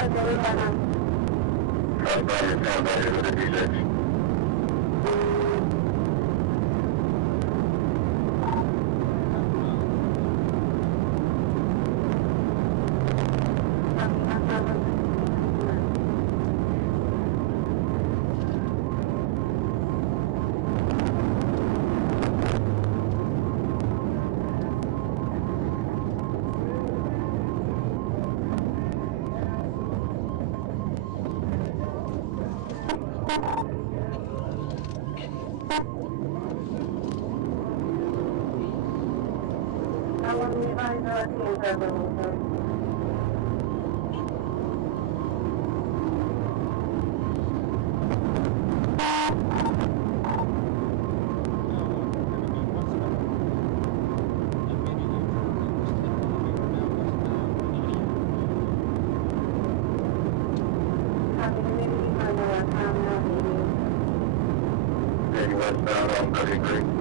Sound with the D6. Westbound on Cuddy Creek.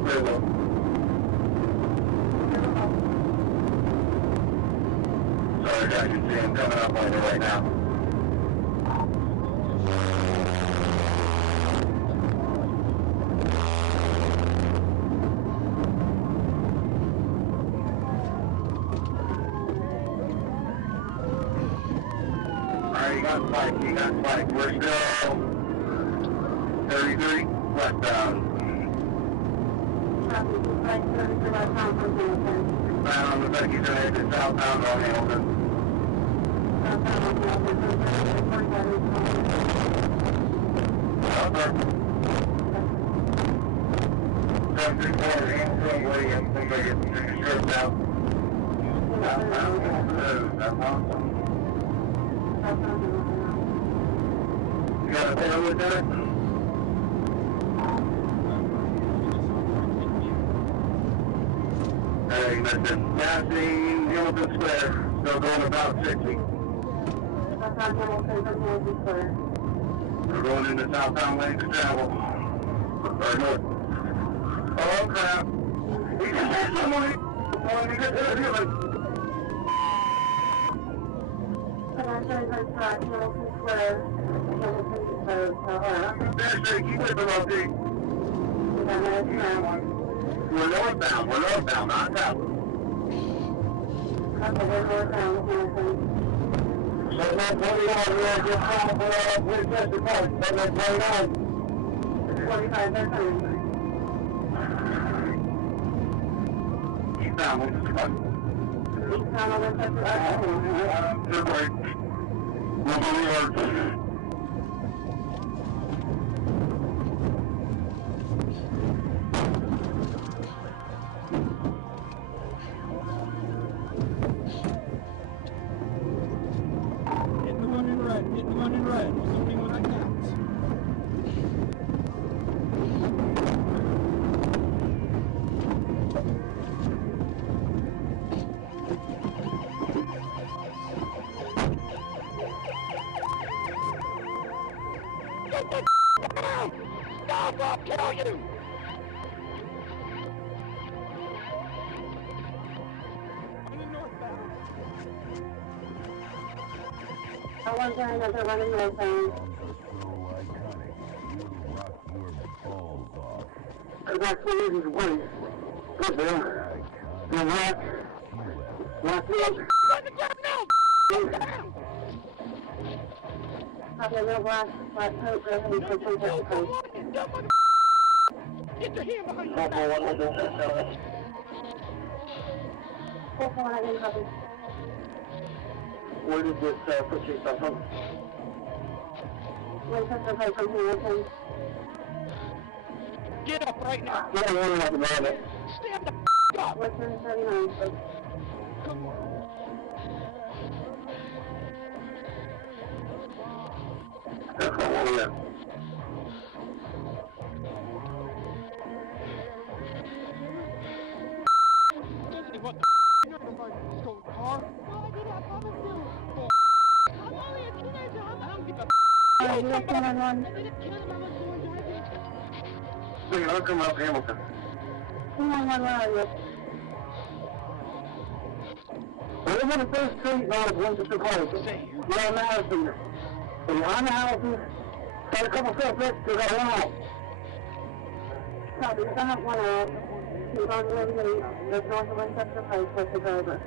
all clear though. Sorry, I can see him coming up on you right now. Alright, you got spike. We're still 33 westbound. Bound on the Becky Drive to southbound on Hamilton. Country Corner, Hamilton, Williams, think I get some stripped out. That's awesome. You got a tail with that? Hey, listen, passing Hamilton Square, still going about 60. We're going into southbound lanes of travel. Or north. Oh crap. We just hit somebody! Oh, we just hit a human! There, sir, keep it below D. We're northbound, not south. So that 21, we are just out for Winchester Park, 729. 45, that's fine. Eastbound, Winchester Park. Eastbound, Winchester Park. Good break. We'll go to Hit the one in red. Only one I got. Get the out! Stop! I'll kill you! I want to another one in your phone. That's the easiest way. Good there. You what? What's this? Have a little black coat ready for some coat. Get your hand behind your back. I didn't have it. Where did this put yourself from? Winchester Park from Hamilton. Get up right now! Yeah, I'm running at the moment. Stand the up! Western 39. Come on. What the you're in my stolen car? Well, I did have promise to. I'm only a teenager. I don't give a You f***. left one on I didn't kill him. I was born driving. So I'll come up Hamilton. 211, where are you? We're in the first street north of Winchester Park. We're on Madison. If you're on the houses, got a couple steps to go out. Copy, I have one out. He's on the way to the north of Winchester Park with the driver.